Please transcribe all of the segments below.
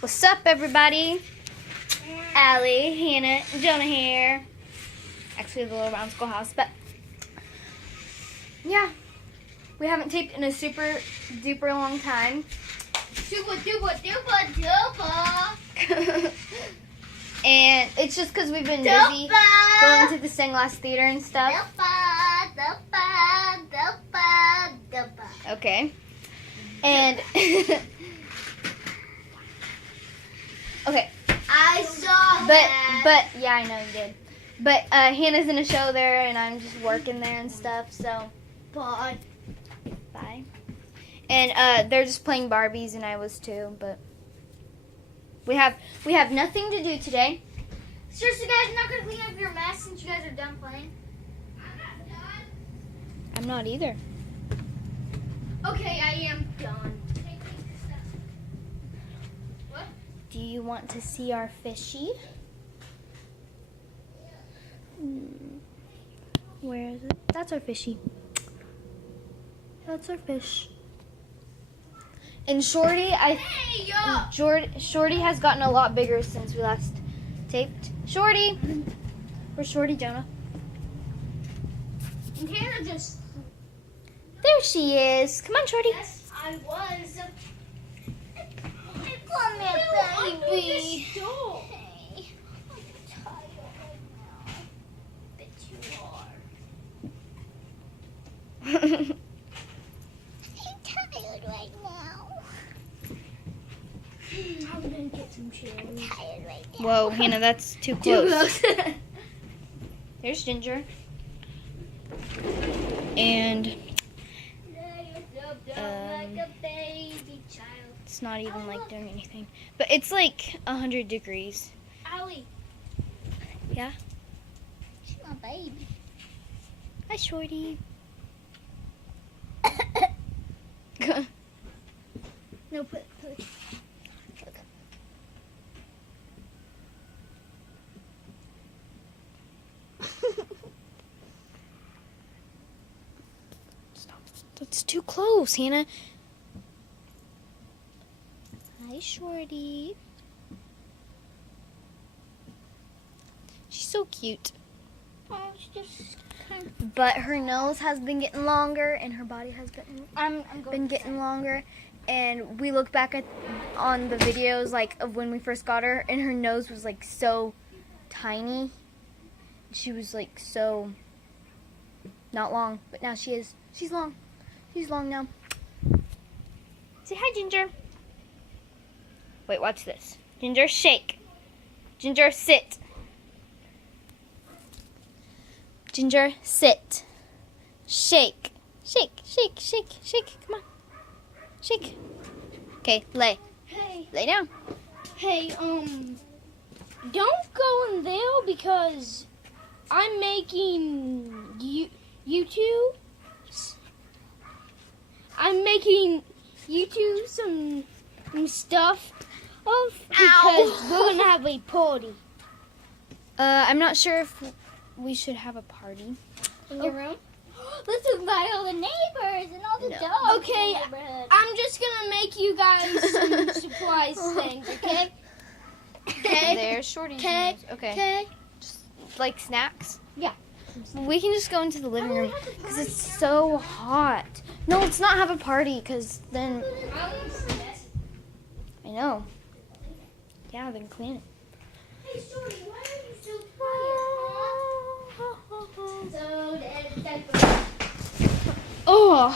What's up, everybody? Allie, Hannah, and Jonah here. Actually, the Little Brown Schoolhouse, but yeah, we haven't taped in a super duper long time. Super duper duper duper. And it's just because we've been busy going to the Stained Glass Theater and stuff. Okay. And okay. I saw that. But yeah, I know you did. But Hannah's in a show there, and I'm just working there and stuff. So Bye. bye. And they're just playing Barbies, and I was too. But we have nothing to do today. Seriously, guys, you're not gonna clean up your mess since you guys are done playing? I'm not either. Okay, I am done. What? Do you want to see our fishy? Where is it? That's our fishy. That's our fish. And Shorty, Shorty has gotten a lot bigger since we last taped. Shorty! Where's Shorty, Jonah? And Hannah just... There she is. Come on, Shorty. Yes, I was. Come here, baby. Hey, I'm tired right now. bet you are. I'm tired right now. I'm gonna get some chili. Tired right now. Whoa, Hannah, that's too close. There's Ginger. And Like a baby child. it's not even like doing anything. But it's like 100 degrees. Allie. Yeah? She's my baby. Hi, Shorty. No, put. Stop. That's too close, Hannah. Hi, Shorty. She's so cute. Oh, it's just kind of... But her nose has been getting longer, and her body has I'm been getting longer. And we look back on the videos like of when we first got her, and her nose was like so tiny. She was like so not long, but now she is. She's long. She's long now. Say hi, Ginger. Wait, watch this. Ginger, shake. Ginger, sit. Ginger, sit. Shake. Shake, shake, shake, shake. Come on. Shake. Okay, lay. Hey, Lay down. hey, don't go in there because I'm making YouTube. I'm making YouTube some stuff because we're gonna have a party I'm not sure if we should have a party. in your room. Let's invite all the neighbors and all the dogs. Okay, Uh, in the neighborhood. I'm just gonna make you guys some surprise things. Okay. There's Shorty. Okay. Okay. Okay. Like snacks? Yeah. We can just go into the living room because it's so hot. No, let's not have a party because then I know. Yeah, then clean it. Hey, Shorty, why are you so quiet? Oh,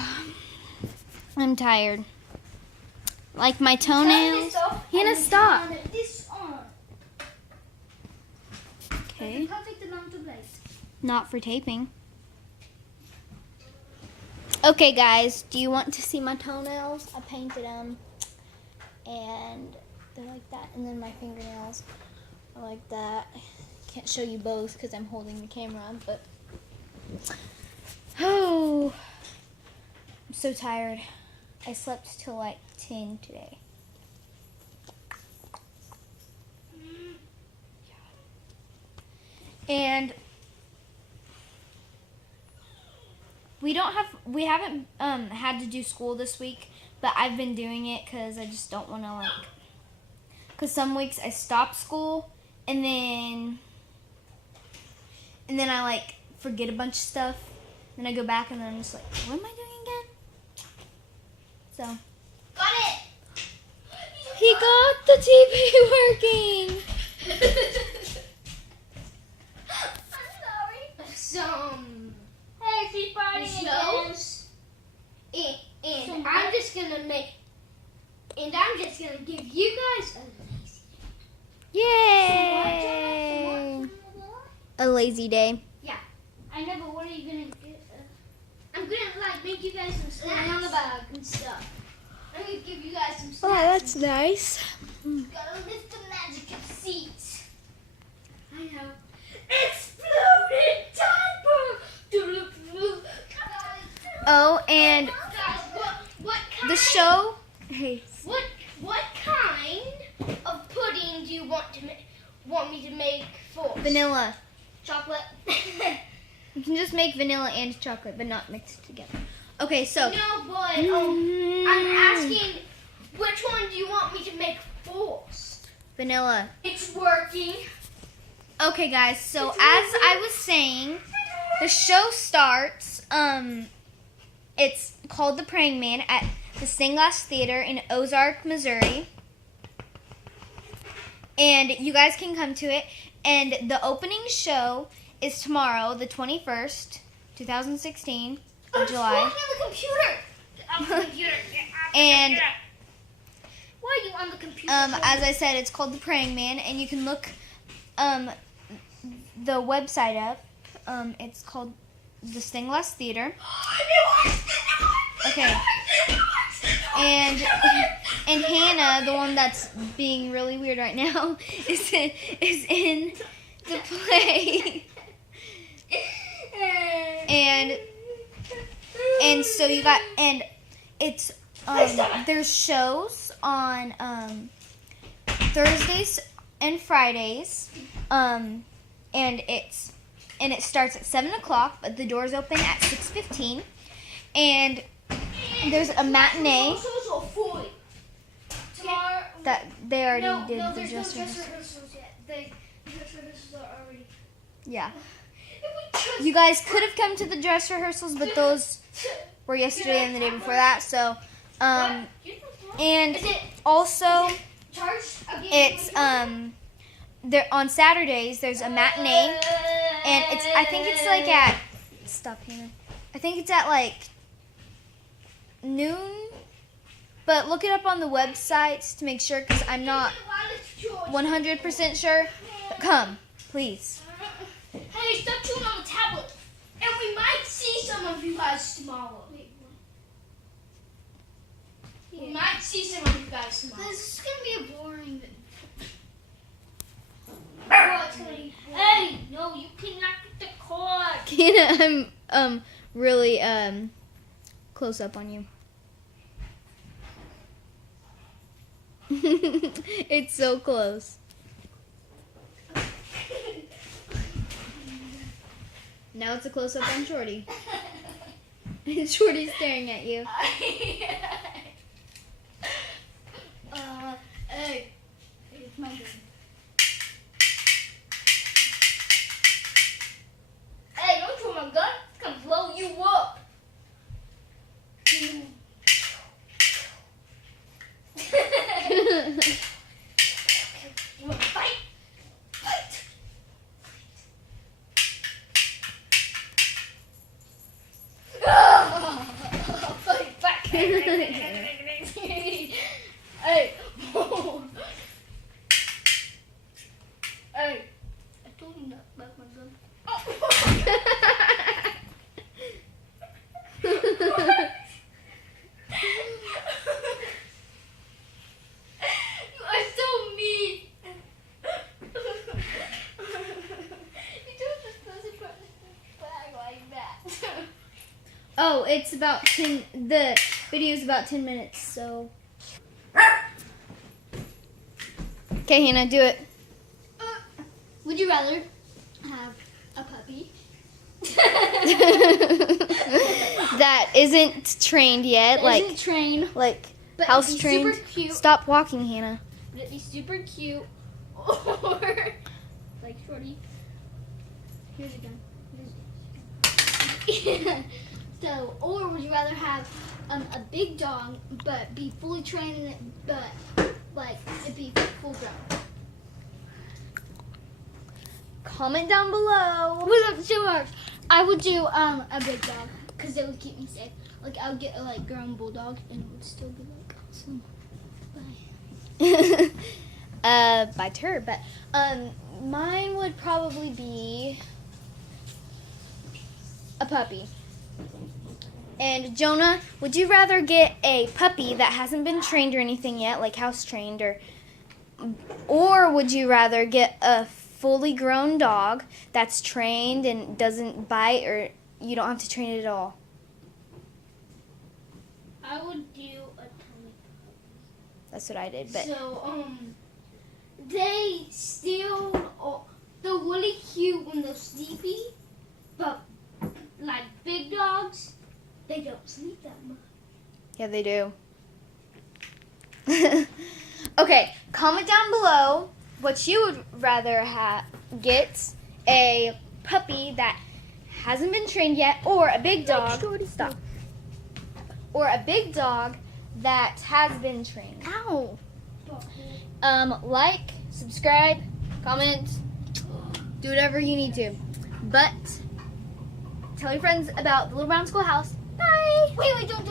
I'm tired. Like my toenails. Hannah, stop. Okay. Not for taping. Okay, guys, do you want to see my toenails? I painted them, and they're like that. And then my fingernails are like that. Can't show you both because I'm holding the camera, but oh, I'm so tired. I slept till like 10 today. And we haven't had to do school this week, but I've been doing it because I just don't want to because some weeks I stop school and then I like forget a bunch of stuff. Then I go back and then I'm just like, what am I doing again? So. Got it. He got the TV working. I'm sorry. Some. Hey, she's fighting against. And I'm just gonna make. And I'm just gonna give you guys a lazy. Yay! A lazy day. Yeah. I know, but what are you gonna do? I'm gonna like make you guys some snacks on the bag and stuff. I'm gonna give you guys some snacks. Oh, that's nice. Gotta lift the magic of seats. I know. Exploded diaper! Oh, and Guys, what kind? the show. Hey. What kind of pudding do you want me to make for? Vanilla. Chocolate. You can just make vanilla and chocolate, but not mixed together. Okay, so. No, but I'm asking, which one do you want me to make first? Vanilla. It's working. Okay, guys. So as I was saying, the show starts. It's called The Praying Man at the Stained Glass Theater in Ozark, Missouri. And you guys can come to it. And the opening show is tomorrow, the 21st, 2016, of July. On the computer. Get off the computer. Get off the And computer. Why are you on the computer? as I said, it's called The Praying Man, and you can look the website up. It's called the Stained Glass Theater. Okay. And Hannah, the one that's being really weird right now, is in the play. And so you got, and it's there's shows on Thursdays and Fridays, and it starts at 7:00, but the doors open at 6:15, and there's a matinee Tomorrow. that they already No, did the there's no dress dress rehearsal. rehearsals yet. The dress rehearsals are already. Yeah, If we just- you guys could have come to the dress rehearsals, but those were yesterday and the day before that. So, and Is it also charged again? it's there on Saturdays. There's a matinee, and I think it's like at stop Hannah. I think it's at like noon. But look it up on the website to make sure, because I'm not 100% sure. But come, please. Hey, stop chewing on the tablet. And we might see some of you guys tomorrow. We might see some of you guys tomorrow. This is going to be a boring Hey, no, you cannot get the cord. Hannah, I'm really close up on you. It's so close. Now it's a close up on Shorty. Shorty's staring at you. Hey, it's my turn. Hey, don't throw my gun. It's gonna blow you up. You wanna fight? Fight! Fight back! Hey! Hey! I told you not about my gun. You are so mean. You don't just put it back like that. Oh, it's about 10. The video's about 10 minutes, so. Okay, Hannah, do it. Would you rather have a puppy? That isn't trained yet. That like, isn't trained, like but house it'd be trained. super cute. Stop walking, Hannah. Would it be super cute or like Shorty? Here's a gun. So, or would you rather have a big dog but be fully trained, but like it be full grown? Comment down below. Sure. I would do a big dog because it would keep me safe. Like I would get a like grown bulldog and it would still be like awesome. Bye. By her, but mine would probably be a puppy. And Jonah, would you rather get a puppy that hasn't been trained or anything yet, like house trained, or would you rather get a fully grown dog that's trained and doesn't bite, or you don't have to train it at all? I would do a tiny puppy. That's what I did, but So they still they're really cute when they're sleepy, but like big dogs, they don't sleep that much. yeah, they do. Okay, comment down below what you would rather get, a puppy that hasn't been trained yet, or a big dog. Stop. Or a big dog that has been trained. Ow. Like, subscribe, comment, do whatever you need to. But tell your friends about the Little Brown Schoolhouse. Bye. Wait, don't.